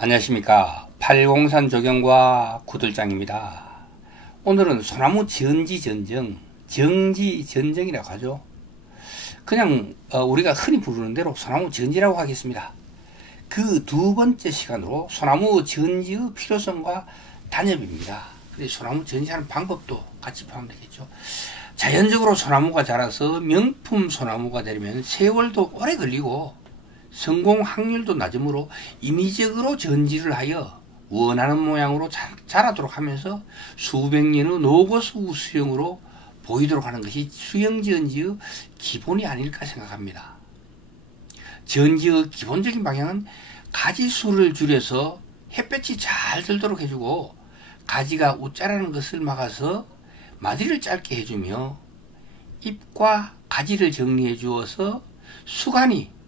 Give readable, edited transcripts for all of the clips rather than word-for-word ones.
안녕하십니까. 팔공산 조경과 구들장입니다. 오늘은 소나무 전지전정, 정지전정이라고 하죠. 그냥 우리가 흔히 부르는 대로 소나무 전지라고 하겠습니다. 그 두 번째 시간으로 소나무 전지의 필요성과 단엽입니다. 소나무 전지하는 방법도 같이 포함되어 되겠죠. 자연적으로 소나무가 자라서 명품 소나무가 되려면 세월도 오래 걸리고 성공 확률도 낮으므로 인위적으로 전지를 하여 원하는 모양으로 자라도록 하면서 수백 년의 노고수 수형으로 보이도록 하는 것이 수형전지의 기본이 아닐까 생각합니다. 전지의 기본적인 방향은 가지수를 줄여서 햇볕이 잘 들도록 해주고 가지가 웃자라는 것을 막아서 마디를 짧게 해주며 잎과 가지를 정리해 주어서 수간이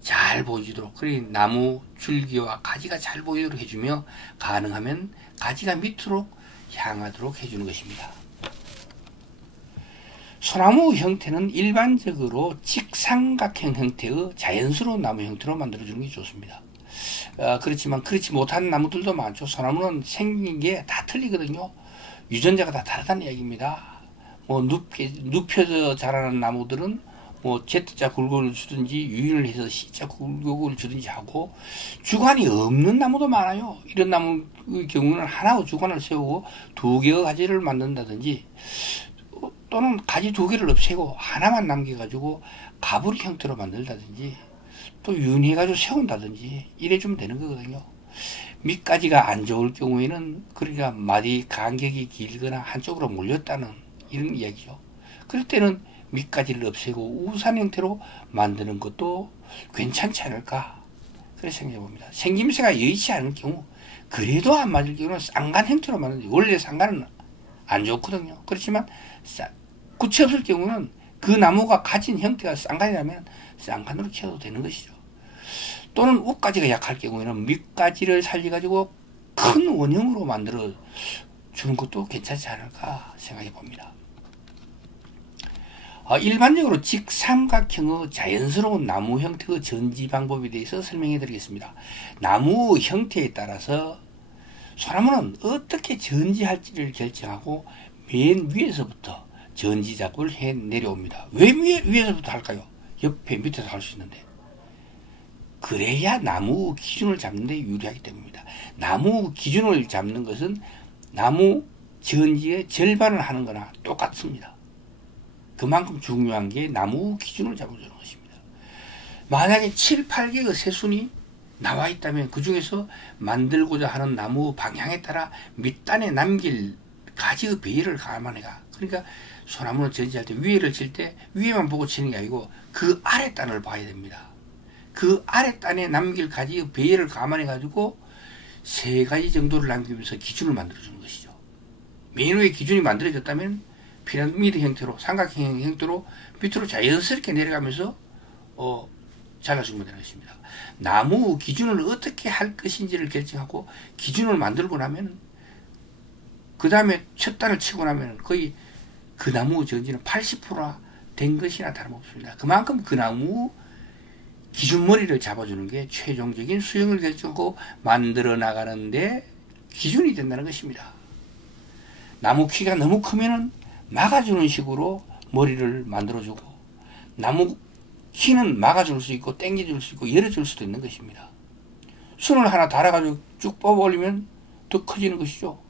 잘 보이도록, 그러니 나무 줄기와 가지가 잘 보이도록 해주며 가능하면 가지가 밑으로 향하도록 해주는 것입니다. 소나무 형태는 일반적으로 직삼각형 형태의 자연스러운 나무 형태로 만들어주는 게 좋습니다. 그렇지만 그렇지 못한 나무들도 많죠. 소나무는 생긴 게 다 틀리거든요. 유전자가 다 다르다는 이야기입니다. 눕혀서 자라는 나무들은 Z자 굴곡을 주든지 유인을 해서 C자 굴곡을 주든지 하고 주관이 없는 나무도 많아요. 이런 나무의 경우는 하나의 주관을 세우고 두 개의 가지를 만든다든지 또는 가지 두 개를 없애고 하나만 남겨가지고 가부리 형태로 만들다든지 또 유인해가지고 세운다든지 이래주면 되는 거거든요. 밑가지가 안 좋을 경우에는 그러니까 마디 간격이 길거나 한쪽으로 몰렸다는 이런 이야기죠. 그럴 때는 밑가지를 없애고 우산 형태로 만드는 것도 괜찮지 않을까 그렇게 생각해 봅니다. 생김새가 여의치 않은 경우 그래도 안 맞을 경우는 쌍간 형태로 만드는데 원래 쌍간은 안 좋거든요. 그렇지만 굳이 없을 경우는 그 나무가 가진 형태가 쌍간이라면 쌍간으로 키워도 되는 것이죠. 또는 웃가지가 약할 경우에는 밑가지를 살려가지고 큰 원형으로 만들어 주는 것도 괜찮지 않을까 생각해 봅니다. 일반적으로 직삼각형의 자연스러운 나무 형태의 전지 방법에 대해서 설명해 드리겠습니다. 나무 형태에 따라서 소나무는 어떻게 전지할지를 결정하고 맨 위에서부터 전지 작업을 해 내려옵니다. 왜 위에서부터 할까요? 옆에 밑에서 할 수 있는데. 그래야 나무 기준을 잡는 데 유리하기 때문입니다. 나무 기준을 잡는 것은 나무 전지의 절반을 하는 거나 똑같습니다. 그만큼 중요한 게 나무 기준을 잡아주는 것입니다. 만약에 7, 8개의 새순이 나와 있다면 그 중에서 만들고자 하는 나무 방향에 따라 밑단에 남길 가지의 배열을 감안해가. 그러니까 소나무는 전지할 때 위에를 칠 때 위에만 보고 치는 게 아니고 그 아랫단을 봐야 됩니다. 그 아랫단에 남길 가지의 배열을 감안해 가지고 3가지 정도를 남기면서 기준을 만들어주는 것이죠. 맨 위에 기준이 만들어졌다면 피라미드 형태로 삼각형 형태로 밑으로 자연스럽게 내려가면서 잘라주면 되는 것입니다. 나무 기준을 어떻게 할 것인지를 결정하고 기준을 만들고 나면 그 다음에 첫 단을 치고 나면 거의 그 나무 전지는 80%나 된 것이나 다름없습니다. 그만큼 그 나무 기준머리를 잡아주는 게 최종적인 수형을 결정하고 만들어 나가는데 기준이 된다는 것입니다. 나무 키가 너무 크면은 막아주는 식으로 머리를 만들어주고 나무 키는 막아줄 수 있고 당겨줄 수 있고 열어줄 수도 있는 것입니다. 순을 하나 달아가지고 쭉 뽑아 올리면 더 커지는 것이죠.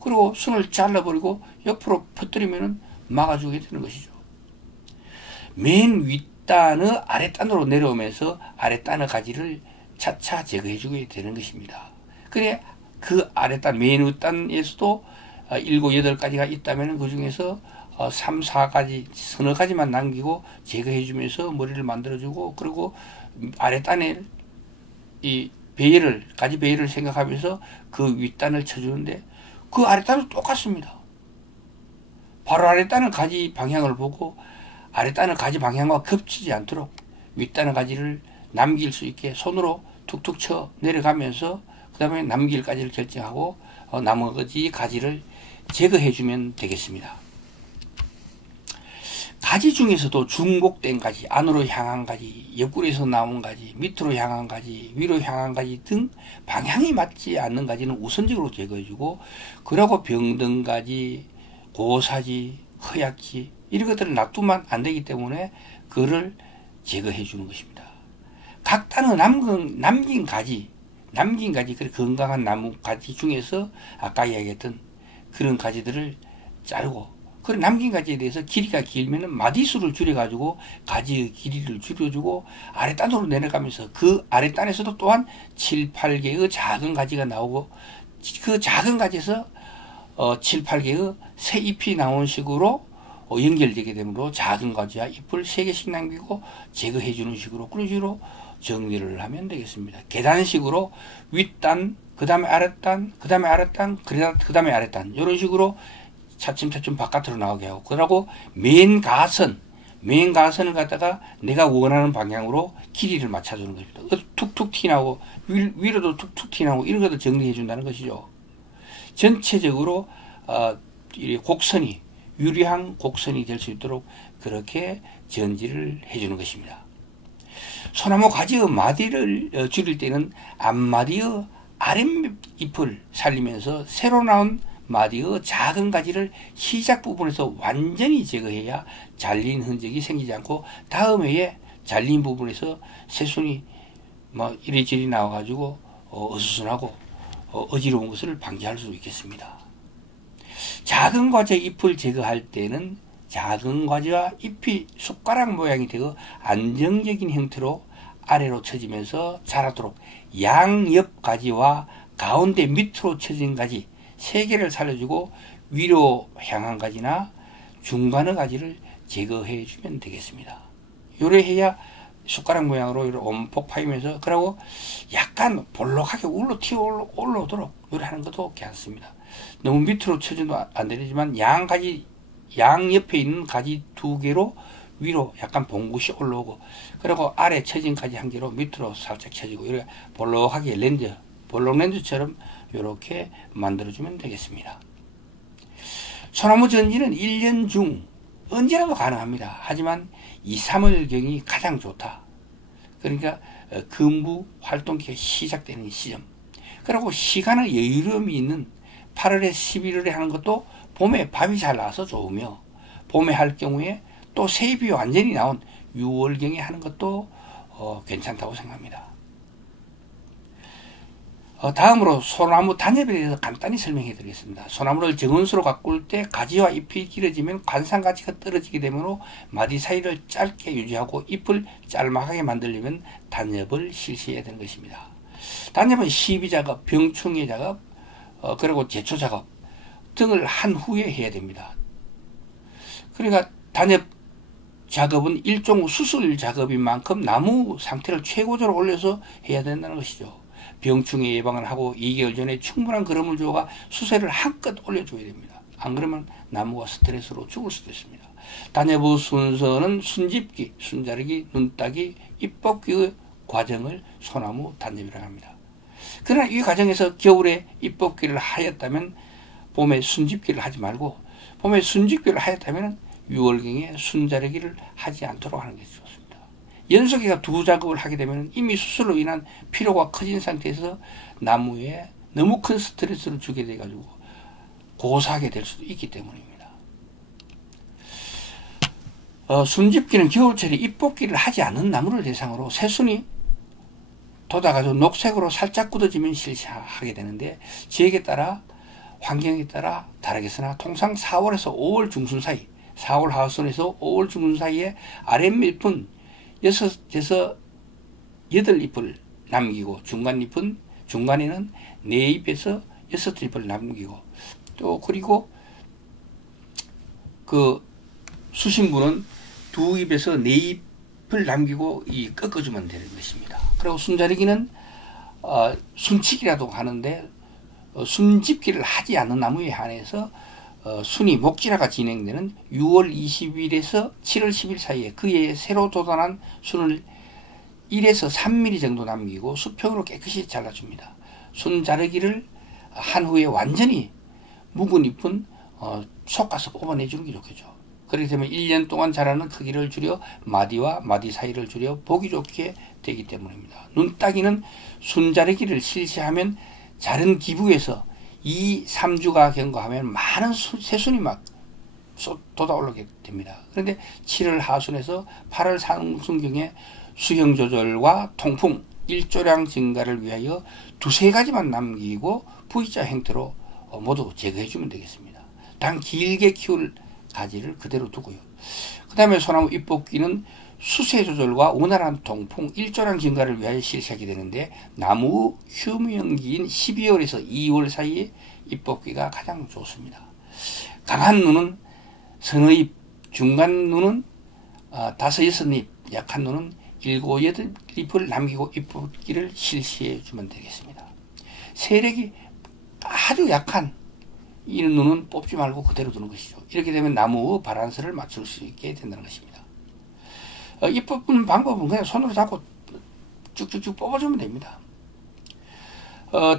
그리고 순을 잘라버리고 옆으로 퍼뜨리면 막아주게 되는 것이죠. 맨 윗단의 아랫단으로 내려오면서 아랫단의 가지를 차차 제거해주게 되는 것입니다. 그래 그 아랫단 맨 윗단에서도 7, 8가지가 있다면 그 중에서 3, 4가지 서너 가지만 남기고 제거해주면서 머리를 만들어주고 그리고 아랫단에 이 배열을 가지 배열을 생각하면서 그 윗단을 쳐주는데 그 아랫단은 똑같습니다. 바로 아랫단은 가지 방향을 보고 아랫단은 가지 방향과 겹치지 않도록 윗단의 가지를 남길 수 있게 손으로 툭툭 쳐 내려가면서 그 다음에 남길 가지를 결정하고 나머지 가지를 제거해 주면 되겠습니다. 가지 중에서도 중복된 가지, 안으로 향한 가지, 옆구리에서 나온 가지, 밑으로 향한 가지, 위로 향한 가지 등 방향이 맞지 않는 가지는 우선적으로 제거해주고, 그러고 병든 가지, 고사지, 허약지 이런 것들은 놔두면 안 되기 때문에 그를 제거해 주는 것입니다. 각 단어 남긴 가지, 그 건강한 나무 가지 중에서 아까 이야기했던 그런 가지들을 자르고, 그 남긴 가지에 대해서 길이가 길면은 마디수를 줄여가지고 가지의 길이를 줄여주고 아랫단으로 내려가면서 그 아랫단에서도 또한 7, 8개의 작은 가지가 나오고, 그 작은 가지에서 7, 8개의 새 잎이 나오는 식으로 연결되게 되므로 작은 가지와 잎을 3개씩 남기고 제거해 주는 식으로 그런 식으로 정리를 하면 되겠습니다. 계단식으로 윗단, 그 다음에 아랫단, 그 다음에 아랫단, 그 다음에 아랫단 이런 식으로 차츰차츰 바깥으로 나오게 하고, 그러고 맨 가선을 갖다가 내가 원하는 방향으로 길이를 맞춰주는 것입니다. 툭툭 튀나오고 위로도 툭툭 튀나오고 이런 것도 정리해 준다는 것이죠. 전체적으로 곡선이 유리한 곡선이 될 수 있도록 그렇게 전지를 해주는 것입니다. 소나무 가지의 마디를 줄일 때는 앞마디의 아랫잎을 살리면서 새로 나온 마디의 작은 가지를 시작 부분에서 완전히 제거해야 잘린 흔적이 생기지 않고 다음 해에 잘린 부분에서 새순이 이리저리 나와가지고 어수선하고 어지러운 것을 방지할 수 있겠습니다. 작은 과지의 잎을 제거할 때는 작은 과지와 잎이 숟가락 모양이 되어 안정적인 형태로 아래로 쳐지면서 자라도록 양옆 가지와 가운데 밑으로 쳐진 가지 3개를 살려주고 위로 향한 가지나 중간의 가지를 제거해 주면 되겠습니다. 요래 해야 숟가락 모양으로 이렇게 온폭 파이면서, 그러고 약간 볼록하게 울로 튀어 올라오도록 요래 하는 것도 괜찮습니다. 너무 밑으로 쳐줘도 안 되지만 양 옆에 있는 가지 2개로 위로 약간 봉긋이 올라오고, 그리고 아래 쳐진 가지 1개로 밑으로 살짝 쳐지고 이렇게 볼록하게 볼록 렌즈처럼 이렇게 만들어주면 되겠습니다. 소나무 전지는 1년 중 언제라도 가능합니다. 하지만 2, 3월경이 가장 좋다. 그러니까 근부 활동기가 시작되는 시점, 그리고 시간의 여유로움이 있는 8월에 11월에 하는 것도 봄에 밥이 잘 나와서 좋으며, 봄에 할 경우에 또 새잎이 완전히 나온 6월경에 하는 것도 괜찮다고 생각합니다. 다음으로 소나무 단엽에 대해서 간단히 설명해 드리겠습니다. 소나무를 정원수로 가꿀 때 가지와 잎이 길어지면 관상가치가 떨어지게 되므로 마디 사이를 짧게 유지하고 잎을 짤막하게 만들려면 단엽을 실시해야 되는 것입니다. 단엽은 시비작업, 병충해 작업, 그리고 제초작업 등을 한 후에 해야 됩니다. 그러니까 단엽 작업은 일종 수술 작업인 만큼 나무 상태를 최고조로 올려서 해야 된다는 것이죠. 병충해 예방을 하고 2개월 전에 충분한 거름을 주어가 수세를 한껏 올려줘야 됩니다. 안 그러면 나무가 스트레스로 죽을 수도 있습니다. 단엽의 순서는 순집기, 순자르기, 눈따기, 잎벗기의 과정을 소나무 단엽이라고 합니다. 그러나 이 과정에서 겨울에 잎벗기를 하였다면 봄에 순집기를 하지 말고, 봄에 순집기를 하였다면 6월경에 순자르기를 하지 않도록 하는 것이 좋습니다. 연속해가 2작업을 하게 되면 이미 수술로 인한 피로가 커진 상태에서 나무에 너무 큰 스트레스를 주게 돼가지고 고사하게 될 수도 있기 때문입니다. 순집기는 겨울철에 잎벗기를 하지 않는 나무를 대상으로 새순이 돋아가지고 녹색으로 살짝 굳어지면 실시하게 되는데, 지역에 따라 환경에 따라 다르겠으나 통상 4월에서 5월 중순 사이, 4월 하순에서 5월 중순 사이에 아랫잎은 6에서 8잎을 남기고 중간에는 4잎에서 6잎을 남기고, 또 그리고 그 수신부는 2잎에서 4잎을 남기고 꺾어주면 되는 것입니다. 그리고 순자르기는 순치기라도 하는데 순집기를 하지 않는 나무에 한해서 순이 목질화가 진행되는 6월 20일에서 7월 10일 사이에 그 해에 새로 돋아난 순을 1에서 3mm 정도 남기고 수평으로 깨끗이 잘라줍니다. 순 자르기를 한 후에 완전히 묵은 잎은 솎아서 뽑아내주는 게 좋겠죠. 그렇게 되면 1년 동안 자라는 크기를 줄여 마디와 마디 사이를 줄여 보기 좋게 되기 때문입니다. 눈따기는 순자르기를 실시하면 자른 기부에서 2, 3주가 경과하면 많은 새순이 막 쏟아올라게 됩니다. 그런데 7월 하순에서 8월 상순경에 수형 조절과 통풍, 일조량 증가를 위하여 두세 가지만 남기고 V자 형태로 모두 제거해주면 되겠습니다. 단 길게 키울 가지를 그대로 두고요. 그 다음에 소나무 잎뽑기는 수세 조절과 원활한 통풍, 일조량 증가를 위하여 실시하게 되는데 나무 휴무형기인 12월에서 2월 사이에 잎뽑기가 가장 좋습니다. 강한 눈은 서너 잎, 중간 눈은 5, 6잎, 약한 눈은 7, 8잎을 남기고 잎뽑기를 실시해 주면 되겠습니다. 세력이 아주 약한 이런 눈은 뽑지 말고 그대로 두는 것이죠. 이렇게 되면 나무의 바란스를 맞출 수 있게 된다는 것입니다. 잎 뽑는 방법은 그냥 손으로 잡고 쭉쭉쭉 뽑아주면 됩니다.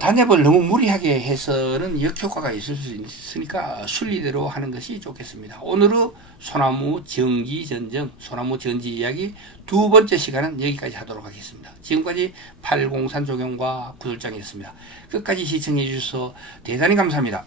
단엽을 너무 무리하게 해서는 역효과가 있을 수 있으니까 순리대로 하는 것이 좋겠습니다. 오늘의 소나무 정지전정, 소나무 전지 이야기 두 번째 시간은 여기까지 하도록 하겠습니다. 지금까지 803 조경과 구슬장이었습니다. 끝까지 시청해 주셔서 대단히 감사합니다.